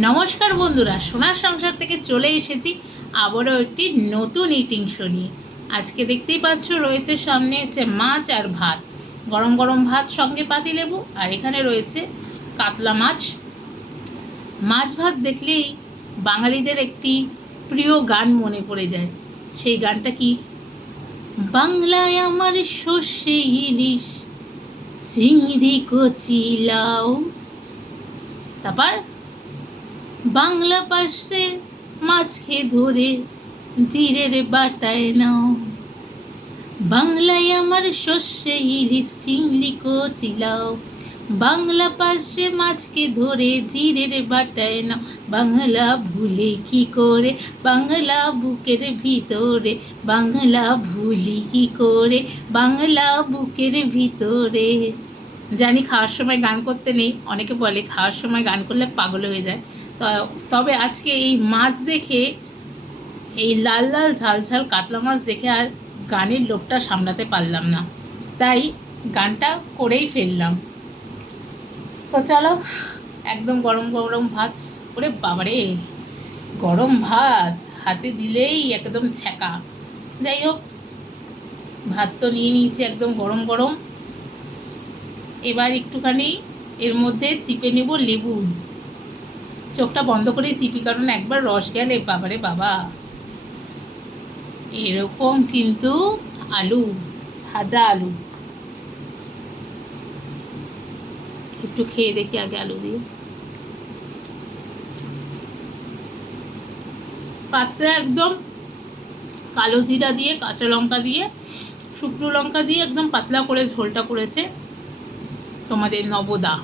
নমস্কার বন্ধুরা, সোনার সংসার থেকে চলে এসেছি আবারও একটি নতুন ইটিং শো নিয়ে। আজকে দেখতেই পাচ্ছ রয়েছে সামনে হচ্ছে মাছ আর ভাত, গরম গরম ভাত সঙ্গে পাতিলেবু, আর এখানে রয়েছে কাতলা মাছ। মাছ ভাত দেখলেই বাঙালিদের একটি প্রিয় গান মনে পড়ে যায়। সেই গানটা কি? বাংলায় আমার সর্ষে ইলিশ, চিংড়ি কচি লাউ, তারপর বাংলা পাশে মাছকে ধরে জিরের বাটায় নাও। বাংলায় আমার সর্ষে ইলিশ চিংড়ি কচিলাও, বাংলা পাশে মাছকে ধরে জিরের বাটায় নাও। বাংলা ভুলি কি করে, বাংলা বুকের ভিতরে, বাংলা ভুলি কি করে, বাংলা বুকের ভিতরে। জানি খাওয়ার সময় গান করতে নেই, অনেকে বলে খাওয়ার সময় গান করলে পাগল হয়ে যায়। তবে আজকে এই মাছ দেখে, এই লাল লাল ঝাল ঝাল কাতলা মাছ দেখে আর গানের লোভটা সামলাতে পারলাম না, তাই গানটা করেই ফেললাম। তো চলো, একদম গরম গরম ভাত, ওরে বাবারে গরম ভাত হাতে দিলেই একদম ছ্যাঁকা। যাই হোক, ভাত তো নিয়ে নিয়েছি একদম গরম গরম। এবার একটুখানি এর মধ্যে চিপে নেব লেবু। চোখটা বন্ধ করে চিপি, কারণ একবার রস গেলে বাবারে বাবা। এরকম কিন্তু আলু, ভাজা আলু, একটু খেয়ে দেখি আগে আলু দিয়ে। পাতলা একদম, কালো জিরা দিয়ে, কাঁচা লঙ্কা দিয়ে, শুকনো লঙ্কা দিয়ে একদম পাতলা করে ঝোলটা করেছে তোমাদের নবদা।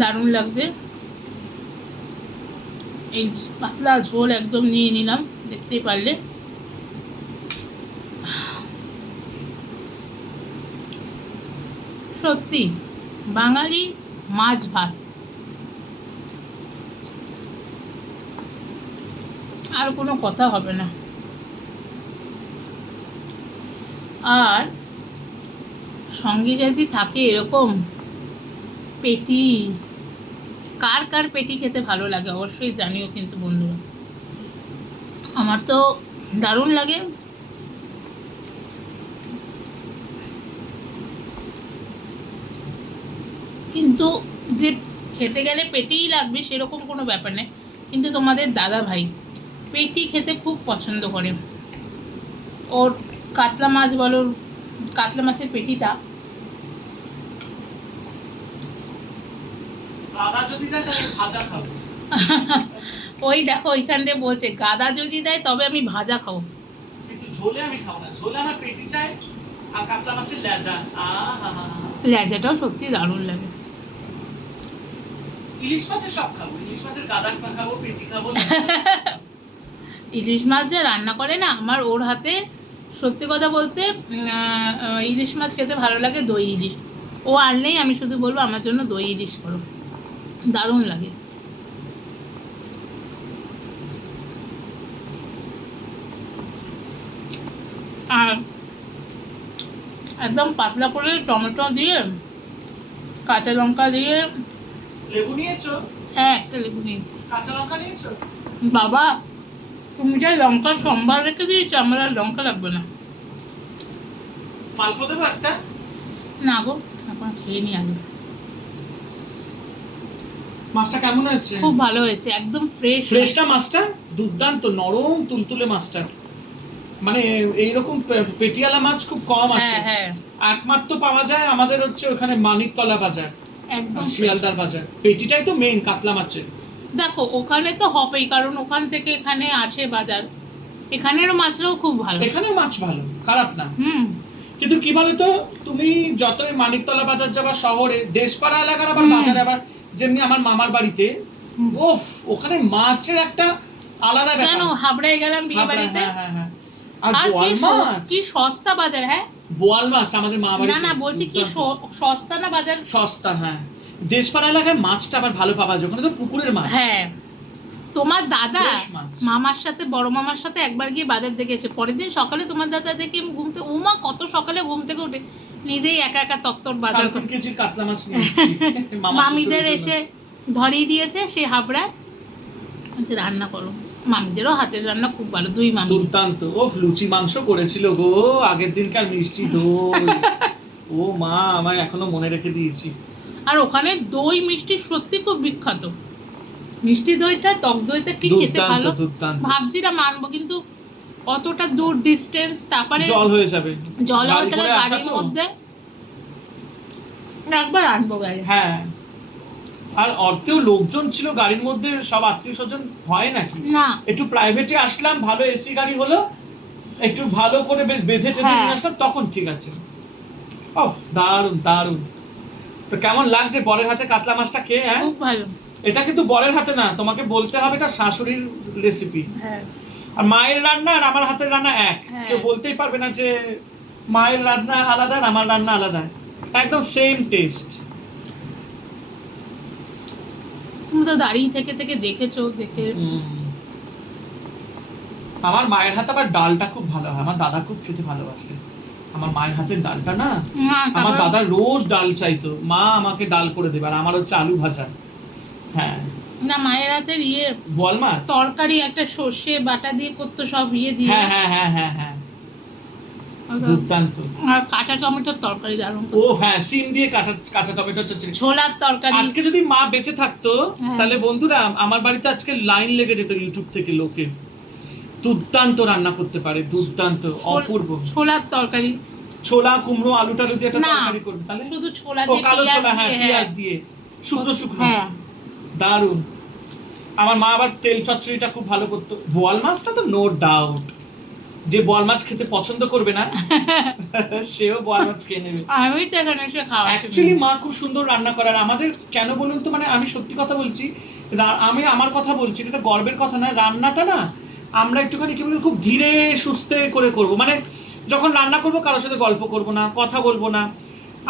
দারুণ লাগছে। এই পাতলা ঝোল একদম নিয়ে নিলাম, দেখতেই পারলে। সত্যি বাঙালি মাছ ভাত, আর কোনো কথা হবে না। আর সঙ্গে যদি থাকে এরকম পেটি, কার কার পেটি খেতে ভালো লাগে অবশ্যই জানিও কিন্তু বন্ধুরা। আমার তো দারুণ লাগে। কিন্তু যে খেতে গেলে পেটিই লাগবে সেরকম কোনো ব্যাপার নেই, কিন্তু তোমাদের দাদা ভাই পেটি খেতে খুব পছন্দ করে। ওর কাতলা মাছ বলো, কাতলা মাছের পেটিটা ওই দেখো ওইখান দিয়ে বলছে গাদা যদি দেয় তবে আমি ভাজা খাবো, কিন্তু ঝোলে আমি খাবো না। ঝোলে আমার পেটি চাই আর কাতলা মাছের লেজা। লেজাটাও সত্যি দারুণ লাগে। ইলিশ মাছের সব খাবো, ইলিশ মাছের গাদা খাবো, পেটি খাবো। ইলিশ মাছ যা রান্না করে না, আমার ওর হাতে সত্যি কথা বলতে ইলিশ মাছ খেতে ভালো লাগে। দই ইলিশ ও আনলেই আমি শুধু বলবো আমার জন্য দই ইলিশ করো, দারুণ লাগে। আর একদম পাতলা করে টমেটো দিয়ে, কাঁচা লঙ্কা দিয়ে। লেবু নিয়েছো? হ্যাঁ, একটা লেবু নিয়েছি। কাঁচা লঙ্কা নিয়েছো? বাবা, তুমি যা লঙ্কার সম্ভার রেখে দিয়েছো, আমার আর লঙ্কা লাগবে না। মালপো দেবো একটা? না গো, এখন খেয়ে নি আগে। মাছটা কেমন হয়েছে? খুব ভালো হয়েছে, একদম ফ্রেশ। ফ্রেশটা মাছটা দুর্দান্ত, নরম তুলতুলে মাছটা। মানে এইরকম পেটিয়ালা মাছ খুব কম আসে। হ্যাঁ হ্যাঁ, একমাত্র পাওয়া যায় আমাদের হচ্ছে ওখানে মানিকতলা বাজার, একদম শিয়ালদার বাজার। পেটিটাই তো মেইন কাতলা মাছের। দেখো ওখানে তো হবেই, কারণ ওখান থেকে এখানে আসে বাজার। এখানের মাছটাও খুব ভালো, এখানেও মাছ ভালো, খারাপ না। হুম। কিন্তু কি বলতো, তুমি যতই মানিকতলা বাজার যাবা শহরে, দেশপাড়া এলাকার আবার বাজারে, আবার যেমনি আমার মামার বাড়িতে, ওফ, ওখানে মাছের একটা আলাদা ব্যাপার। কেন হাবড়ায় গেলাম বিয়ে বাড়িতে, হ্যাঁ। আর আর বোয়াল মাছ, কি সস্তা বাজার। হ্যাঁ, বোয়াল মাছ আমাদের মা বাড়িতে। না বলছি কি সস্তা না বাজার, সস্তা। হ্যাঁ, দেশপাড়া এলাকায় মাছটা আবার ভালো পাওয়া যায়, ওখানে তো পুকুরের মাছ। হ্যাঁ। তোমার দাদা মাছ। মামার সাথে, বড় মামার সাথে একবার গিয়ে বাজার দেখেছে, পরের দিন সকালে তোমার দাদা দেখে ঘুম থেকে, ওমা কত সকালে ঘুম থেকে উঠে নিজেই একা একা তত্তর বাজার 3.5 কেজির কাতলা মাছ নিয়ে এসেছি মামিদের এসে ধরিয়ে দিয়েছে সেই হাবড়ায়, আচ্ছা রান্না করো। মামিদেরও হাতের রান্না খুব ভালো, দুই মামি। দুর্দান্ত। ও লুচি মাংস করেছিল গো আগের দিনকার, মিষ্টি দই ও মা, আমার এখনো মনে রেখে দিয়েছি। আর ওখানে দই মিষ্টি সত্যি খুব বিখ্যাত। মিষ্টি দইটা, টক দইটা কি খেতে ভালো। ভাবছিলাম আনবো, কিন্তু অতটা দূর ডিস্টেন্স, তারপরে জল হয়ে যাবে, জল হয়ে যাবে গাড়ির মধ্যে। একবার আনবো গাড়ি। হ্যাঁ, আর অর্ধেও লোকজন ছিল গাড়ির মধ্যে, সব আত্মীয় স্বজন হয় নাকি না, একটু প্রাইভেটে আসলাম, ভালো এসি গাড়ি হলো, একটু ভালো করে বেশ বেঁধে টেঁধে নিয়ে আসলাম, তখন ঠিক আছে। অফ, দারুণ দারুণ। তো কেমন লাগছে বরের হাতে কাতলা মাছটা খেয়ে? হ্যাঁ খুব ভালো। এটা কিন্তু বরের হাতে না, তোমাকে বলতে হবে এটা শাশুড়ির রেসিপি। হ্যাঁ, আর মায়ের রান্না আর আমার হাতের রান্না এক, কেউ বলতেই পারবে না যে মায়ের রান্না আলাদা আর আমার রান্না আলাদা, একদম সেম টেস্ট। তুমি তো দাঁড়িয়ে থেকে থেকে দেখেছো, দেখে। আমার মায়ের হাতে আবার ডালটা খুব ভালো হয়, আমার দাদা খুব খেতে ভালোবাসে আমার মায়ের হাতের ডালটা না। আমার দাদা রোজ ডাল চাইতো, মা আমাকে ডাল করে দেবে, আর আমার হচ্ছে আলু ভাজা। হ্যাঁ না, মায়ের হাতের বোয়াল মাছ তরকারি একটা সর্ষে বাটা দিয়ে করতো, সব দিয়ে। হ্যাঁ হ্যাঁ হ্যাঁ হ্যাঁ হ্যাঁ, দুর্দান্ত। আর কাঁচা টমেটোর তরকারি দারুণ। ও হ্যাঁ, সিম দিয়ে কাঁচা টমেটো চচ্চড়ি, ছোলার তরকারি। আজকে যদি মা বেঁচে থাকতো তাহলে বন্ধুরা আমার বাড়িতে আজকে লাইন লেগে যেত ইউটিউব থেকে লোকে। দুর্দান্ত রান্না করতে পারে, দুর্দান্ত, অপূর্ব। ছোলার তরকারি, ছোলা কুমড়ো আলু টালু দিয়ে একটা তরকারি করবে, তাহলে শুধু ছোলা দিয়ে, কালো ছোলা, হ্যাঁ পেঁয়াজ দিয়ে শুকনো শুকনো, দারুণ। আমার মা আবার তেল চচ্চড়িটা খুব ভালো করতো। বোয়াল মাছটা তো নো ডাউট, যে বোয়াল মাছ খেতে পছন্দ করবে না সেও বোয়াল মাছ খেয়ে নেবে। আমি তো এখানে এসে খাওয়া, অ্যাকচুয়ালি মা খুব সুন্দর রান্না করে। আর আমাদের কেন বলুন তো, মানে আমি সত্যি কথা বলছি, আমি আমার কথা বলছি, এটা গর্বের কথা না, রান্নাটা না আমরা একটুখানি কি বলবো, খুব ধীরে সুস্থে করে করব। মানে যখন রান্না করব কারোর সাথে গল্প করব না, কথা বলবো না।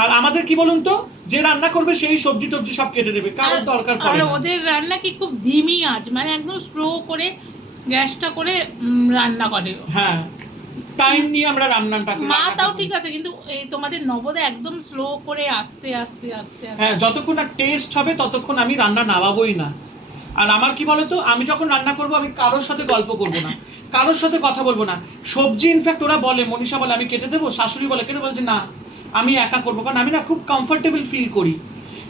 আর আমাদের কি বলুন তো, যে রান্না করবে সেই সবজি টবজি সব কেটে নেবে, কারোর দরকার পড়ে না। আর ওদের রান্না কি খুব ধিমি আঁচ, মানে একদম স্লো করে গ্যাসটা করে রান্না করে। হ্যাঁ, টাইম নিয়ে আমরা রান্নাটা করি। মা তাও ঠিক আছে, কিন্তু এই তোমাদের নবদা একদম স্লো করে আস্তে আস্তে আস্তে। হ্যাঁ, যতক্ষণ না টেস্ট হবে ততক্ষণ আমি রান্না নামাবোই না। আর আমার কি বলতো, আমি যখন রান্না করব আমি কারোর সাথে গল্প করব না, কারোর সাথে কথা বলবো না। সবজি ইনফ্যাক্ট ওরা বলে, মনীষা বলে আমি কেটে দেবো, শাশুড়ি বলে কেটে, বলছে না আমি একা করবো, কারণ আমি না খুব কমফোর্টেবল ফিল করি।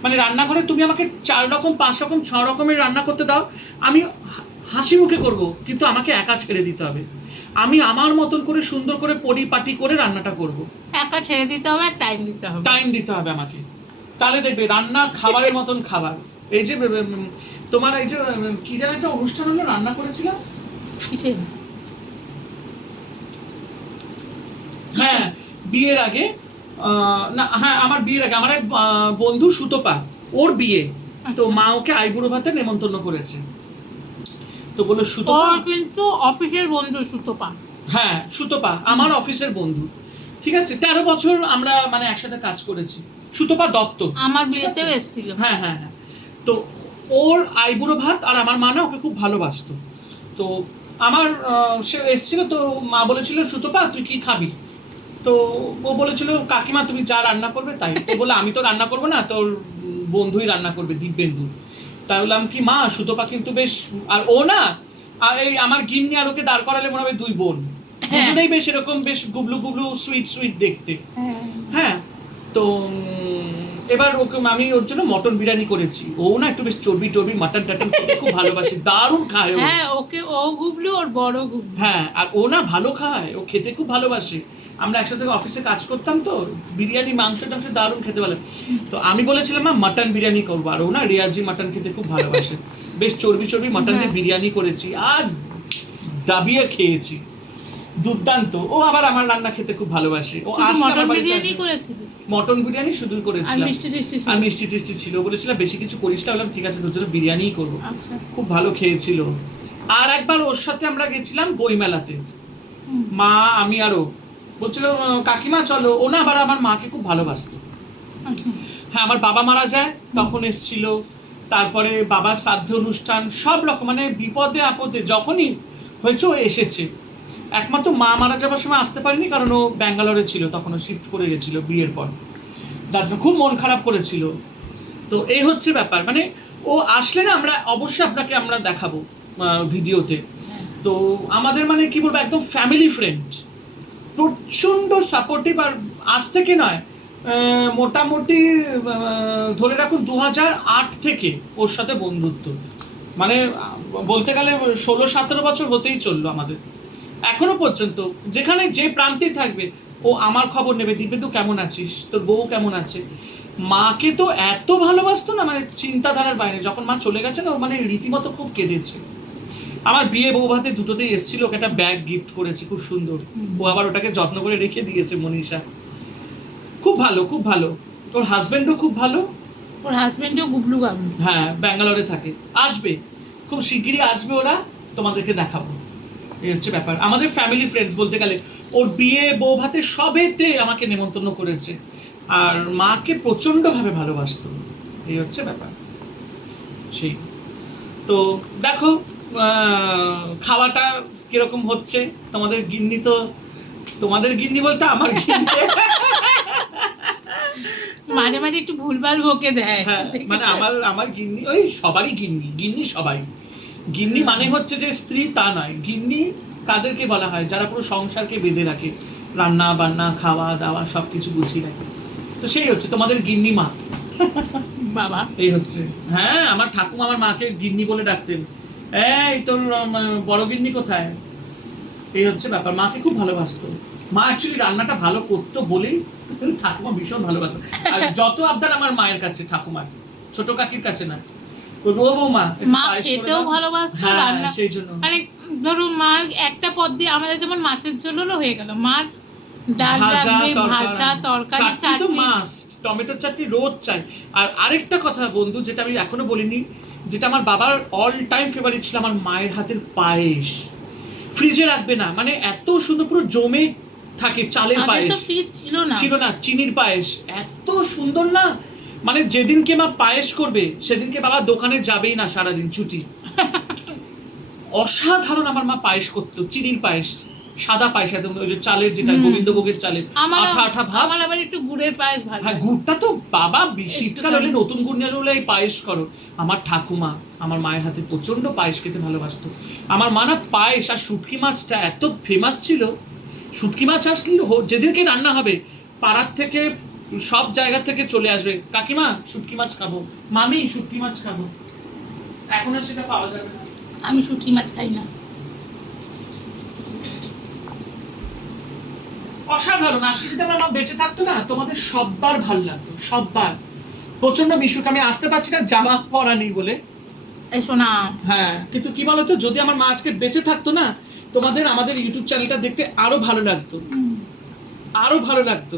মানে রান্নাঘরে তুমি আমাকে 4 রকম 5 রকম 6 রকমের রান্না করতে দাও, আমি হাসি মুখে করব, কিন্তু আমাকে একা ছেড়ে দিতে হবে। আমি আমার মতন করে সুন্দর করে পরিপাটি করে রান্নাটা করব। একা ছেড়ে দিতে হবে, টাইম দিতে হবে, টাইম দিতে হবে আমাকে, তাহলে দেখবে রান্না খাবারের মতন খাবার। এই যে তোমার এই যে কি জানো একটা অনুষ্ঠান হলো, রান্না করেছিলাম, কিসের? হ্যাঁ বিয়ের আগে, না হ্যাঁ আমার বিয়ের আগে আমার এক বন্ধু সুতপা, ওর বিয়ে, তো মা ওকে আইবুড়ো ভাতে নেমন্তন্ন করেছে। তো বললো সুতপা, কিন্তু অফিসের বন্ধু সুতপা। হ্যাঁ সুতপা আমার অফিসের বন্ধু, ঠিক আছে, 13 বছর আমরা মানে একসাথে কাজ করেছি। সুতপা দত্ত আমার বিয়েতেও এসেছিল। হ্যাঁ হ্যাঁ হ্যাঁ। তো ওর আইবুড়ো ভাত, আর আমার মা না ওকে খুব ভালোবাসতো। তো আমার সে এসেছিল, তো মা বলেছিল সুতপা তুই কি খাবি? তো ও বলেছিল কাকিমা তুমি যা রান্না করবে তাই। তো বলে আমি তো রান্না করবো না, তোর বন্ধুই রান্না করবে, দিব্যেন্দু। তাই বললাম কি মা সুতপা কিন্তু বেশ, আর ও না, আর এই আমার গিন্নি আর ওকে দাঁড় করালে মনে হবে 2 বোন, দুজনেই বেশ এরকম বেশ গুবলু গুবলু সুইট সুইট দেখতে। হ্যাঁ, তো এবার ওকে আমি ওর জন্য মটন বিরিয়ানি করেছি। ও না একটু বেশ চর্বি টর্বি মাটন টাটন খেতে খুব ভালোবাসে, দারুণ খায় ও। হ্যাঁ, ওকে ও গুবলু, ওর বড় গুবলু। হ্যাঁ, আর ও না ভালো খায়, ও খেতে খুব ভালোবাসে। আমরা একসাথে অফিসে কাজ করতাম, তো বিরিয়ানি মাংস টাংস দারুণ খেতে ভালো। তো আমি বলেছিলাম মা মাটন বিরিয়ানি করবো, আর ও না রিয়াজি মাটন খেতে খুব ভালোবাসে। বেশ চর্বি চর্বি মাটন দিয়ে বিরিয়ানি করেছি, আর দাবিয়ে খেয়েছি, দুর্দান্ত। ও আবার আমার রান্না খেতে খুব ভালোবাসে। ও মটন বিরিয়ানি করেছিল, মটন বিরিয়ানি শুধু করেছিলাম, আর মিষ্টি টিষ্টি ছিল। বলেছিলাম বেশি কিছু করিস না, বললাম ঠিক আছে তোর জন্য বিরিয়ানিই করবো। খুব ভালো খেয়েছিল। আর একবার ওর সাথে আমরা গেছিলাম বইমেলাতে, মা আমি আরো, বলছিল কাকিমা চলো। ও না আবার আমার মাকে খুব ভালোবাসতো। হ্যাঁ, আমার বাবা মারা যায় তখন এসেছিল, তারপরে বাবার শ্রাদ্ধ অনুষ্ঠান, সব রকম মানে বিপদে আপদে যখনই হয়েছে ও এসেছে। একমাত্র মা মারা যাওয়ার সময় আসতে পারিনি, কারণ ও ব্যাঙ্গালোরে ছিল, তখন ও শিফট করে গেছিল বিয়ের পর, যার জন্য খুব মন খারাপ করেছিল। তো এই হচ্ছে ব্যাপার, মানে ও আসলে না আমরা অবশ্যই আপনাকে আমরা দেখাবো ভিডিওতে। তো আমাদের মানে কি বলবো, একদম ফ্যামিলি ফ্রেন্ড, প্রচণ্ড সাপোর্টিভ। আর আজ থেকে নয়, মোটামুটি ধরে রাখুন 2008 থেকে ওর সাথে বন্ধুত্ব, মানে বলতে গেলে 16-17 বছর হতেই চললো আমাদের। এখনো পর্যন্ত যেখানে যে প্রান্তেই থাকবে ও আমার খবর নেবে, দিব্যেন্দু কেমন আছিস, তোর বউ কেমন আছে। মাকে তো এত ভালোবাসতো না, মানে চিন্তাধারার বাইরে। যখন মা চলে গেছে না, ও মানে রীতিমতো খুব কেঁদেছে। আমার বিয়ে বউ ভাতে দুটোতেই এসেছিল, ওকে একটা ব্যাগ গিফট করেছি খুব সুন্দর, ও আবার ওটাকে যত্ন করে রেখে দিয়েছে মনীষা। খুব ভালো, খুব ভালো। ওর হাজবেন্ডও খুব ভালো। ওর হাজবেন্ডও গুবলু গাবলু। হ্যাঁ, ব্যাঙ্গালোরে থাকে। আসবে, খুব শিগগিরই আসবে ওরা, তোমাদেরকে দেখাবো। এই হচ্ছে ব্যাপার। আমাদের ফ্যামিলি ফ্রেন্ডস বলতে গেলে, ওর বিয়ে বউ ভাতে সবেতে আমাকে নেমন্তন্ন করেছে, আর মাকে প্রচণ্ডভাবে ভালোবাসতো। এই হচ্ছে ব্যাপার সেই। তো দেখো খাওয়াটা কিরকম হচ্ছে। তোমাদের গিন্নি তো, তোমাদের গিন্নি বলতে আমার গিন্নি মাঝে মাঝে একটু ভুলভাল বকে দেয়। হ্যাঁ, মানে আমার গিন্নি ওই সবারই গিন্নি, গিন্নি সবাই। গিন্নি মানে হচ্ছে যে স্ত্রী তা নয়। গিন্নি কাদেরকে বলা হয়, যারা পুরো সংসারকে বেঁধে রাখে, রান্না বান্না খাওয়া দাওয়া সবকিছু গুছিয়ে রাখে। তো সেই হচ্ছে তোমাদের গিন্নি মা। বাবা এই হচ্ছে। হ্যাঁ, আমার ঠাকুমা আমার মাকে গিন্নি বলে ডাকতেন, এই তোর বড় গিন্নি কোথায়। এই হচ্ছে ব্যাপার। মাকে খুব ভালোবাসতো। মা অ্যাকচুয়ালি রান্নাটা ভালো করতো বলেই ঠাকুমা ভীষণ ভালোবাসতো। আর যত আবদার আমার মায়ের কাছে, ঠাকুমার, ছোট কাকির কাছে না, বলবো ও বৌমা একটু মা পায়েস করে খেতেও দাও। ভালোবাসতো, হ্যাঁ, রান্না সেই জন্য মানে ধরো মার একটা পদ দিয়ে আমাদের যেমন মাছের ঝোল হলো হয়ে গেল, মার ডাল রাখবে, ভাজা তরকারি চাটনি তো চাটনি। মাস্ট, টমেটোর চাটনি রোজ চাই। আর আরেকটা কথা বন্ধু, যেটা আমি এখনো বলিনি, যেটা আমার বাবার অল টাইম ফেভারিট ছিল, আমার মায়ের হাতের পায়েস। ফ্রিজে রাখবে না, মানে এত সুন্দর পুরো জমে থাকে চালের আগে পায়েস। তো ফ্রিজ ছিল না। ছিল না, চিনির পায়েস এত সুন্দর না, মানে যেদিনকে মা পায়েস করবে সেদিনকে বাবা দোকানে যাবেই না সারাদিন, ছুটি। অসাধারণ আমার মা পায়েস করতো, চিনির পায়েস, সাদা পায়েস, একদম ওই যে চালের, যেটা গোবিন্দভোগের চালের, আঠা আঠা ভাব। আমার আবার একটু গুড়ের পায়েস ভালো হ্যাঁ, লাগে। গুড়টা তো বাবা শীতকাল হলে নতুন গুড় নিয়ে আসলে এই পায়েস করো। আমার ঠাকুমা আমার মায়ের হাতে প্রচন্ড পায়েস খেতে ভালোবাসতো। আমার মা না পায়েস আর শুটকি মাছটা এত ফেমাস ছিল। শুটকি মাছ আসলে যেদিনকে রান্না হবে, পাড়ার থেকে সব জায়গা থেকে চলে আসবে, কাকিমা শুটকি মাছ খাবো, মামি শুটকি মাছ খাবো। এখন আর সেটা পাওয়া যাবে না। আমি শুটকি মাছ খাই না। অসাধারণ। আজকে যদি আমার মা বেঁচে থাকতো না, তোমাদের সববার ভালো লাগতো, সববার। প্রচন্ড মিশুক, আমি আসতে পারছি না জামা পরা নেই বলে। এই শোনা, হ্যাঁ, কিন্তু কি বলতো, যদি আমার মা আজকে বেঁচে থাকতো না, তোমাদের আমাদের ইউটিউব চ্যানেলটা দেখতে আরো ভালো লাগতো, আরো ভালো লাগতো।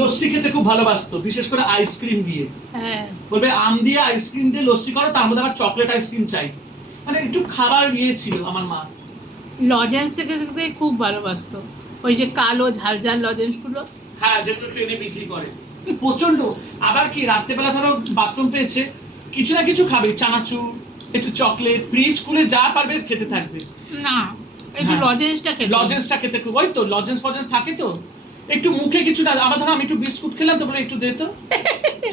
লস্যি খেতে খুব ভালোবাসতো, বিশেষ করে আইসক্রিম দিয়ে। হ্যাঁ, বলবে আম দিয়ে আইসক্রিম দিয়ে লস্যি করো, তার মধ্যে আবার চকলেট আইসক্রিম চাই। মানে একটু খাবার ইয়ে ছিল আমার মা। লজেন্স থেকে দেখতে খুব ভালোবাসতো, ওই যে কালো ঝাল ঝাল লজেন্স গুলো। হ্যাঁ, যেগুলো ট্রেনে বিক্রি করে, প্রচন্ড। আবার কি রাত্রেবেলা ধরো বাথরুম পেয়েছে, কিছু না কিছু খাবে, চানাচুর, একটু চকলেট, ফ্রিজ খুলে যা পারবে খেতে থাকবে। না, একটু হ্যাঁ, লজেন্সটা খেতে। লজেন্সটা খেতে খুব, ওই তো লজেন্স ফজেন্স থাকে তো, একটু মুখে কিছু না, আবার ধরো আমি একটু বিস্কুট খেলাম তো বলে একটু দে তো।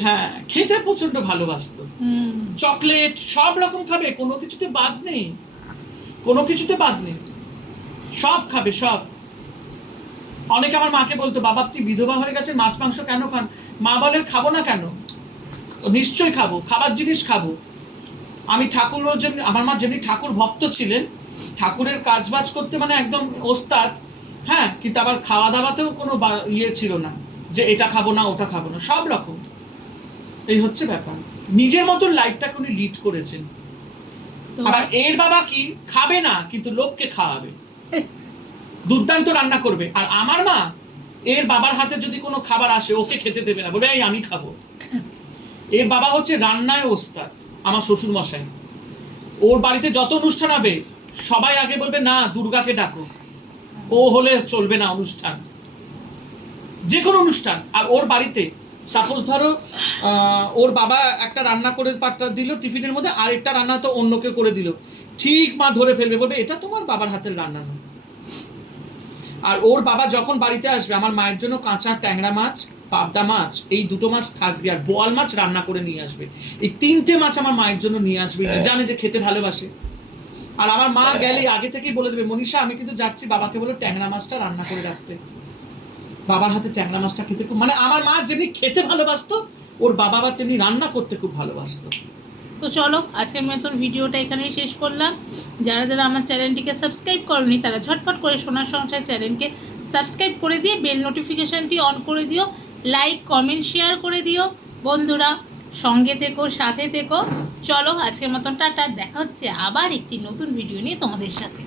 হ্যাঁ, খেতে প্রচন্ড ভালোবাসতো। চকলেট সব রকম খাবে, কোনো কিছুতে বাদ নেই, কোনো কিছুতে বাদ নেই, সব খাবে সব। অনেকে আমার মাকে বলতো, বাবা আপনি বিধবা হয়ে গেছেন, মাছ মাংস কেন খান। মা বলেন খাবো না কেন, নিশ্চয়ই খাবো, খাবার জিনিস খাবো। আমি ঠাকুরও যেমনি, আমার মা যেমনি ঠাকুর ভক্ত ছিলেন, ঠাকুরের কাজবাজ করতে মানে একদম ওস্তাদ। হ্যাঁ, কিন্তু আবার খাওয়া দাওয়াতেও কোনো ইয়ে ছিল না যে এটা খাবো না ওটা খাবো না, সব রকম। এই হচ্ছে ব্যাপার। নিজের মতন লাইফটাকে উনি লিড করেছেন। আবার এর বাবা কি খাবে না, কিন্তু লোককে খাওয়াবে, দুর্দান্ত রান্না করবে। আর আমার মা, এর বাবার হাতে যদি কোনো খাবার আসে, ওকে খেতে দেবে না, বলবে এই আমি খাবো। এর বাবা হচ্ছে রান্নায় ওস্তাদ, আমার শ্বশুর মশাই। ওর বাড়িতে যত অনুষ্ঠান হবে, সবাই আগে বলবে না দুর্গাকে ডাকো, ও হলে চলবে না অনুষ্ঠান, যে কোনো অনুষ্ঠান। আর ওর বাড়িতে সাপোজ ধরো ওর বাবা একটা রান্না করে পাত্র দিল টিফিনের মধ্যে, আরেকটা রান্না তো অন্য কেউ করে দিল, ঠিক মা ধরে ফেলবে, বলবে এটা তোমার বাবার হাতের রান্না না। আর ওর বাবা যখন বাড়িতে আসবে আমার মায়ের জন্য কাঁচা ট্যাংরা মাছ, পাবদা মাছ, এই দুটো মাছ থাকবে, আর বোয়াল মাছ রান্না করে নিয়ে আসবে। এই 3টে মাছ আমার মায়ের জন্য নিয়ে আসবে, জানে যে খেতে ভালোবাসে। আর আমার মা গেলে আগে থেকেই বলে দেবে, মনীষা আমি কিন্তু যাচ্ছি, বাবাকে বলে ট্যাংরা মাছটা রান্না করে রাখতে। বাবার হাতে ট্যাংরা মাছটা খেতে খুব, মানে আমার মা যেমনি খেতে ভালোবাসতো, ওর বাবা আবার তেমনি রান্না করতে খুব ভালোবাসতো। তো চলো আজকের মতন ভিডিওটা এখানেই শেষ করলাম। যারা যারা আমার চ্যানেলটিকে সাবস্ক্রাইব করনি তারা ঝটপট করে সোনার সংসার চ্যানেলকে সাবস্ক্রাইব করে দিয়ে বেল নোটিফিকেশানটি অন করে দিও, লাইক কমেন্ট শেয়ার করে দিও। বন্ধুরা সঙ্গে থেকো, সাথে থেকো। চলো আজকের মতন টাটা, দেখা হচ্ছে আবার একটি নতুন ভিডিও নিয়ে তোমাদের সাথে।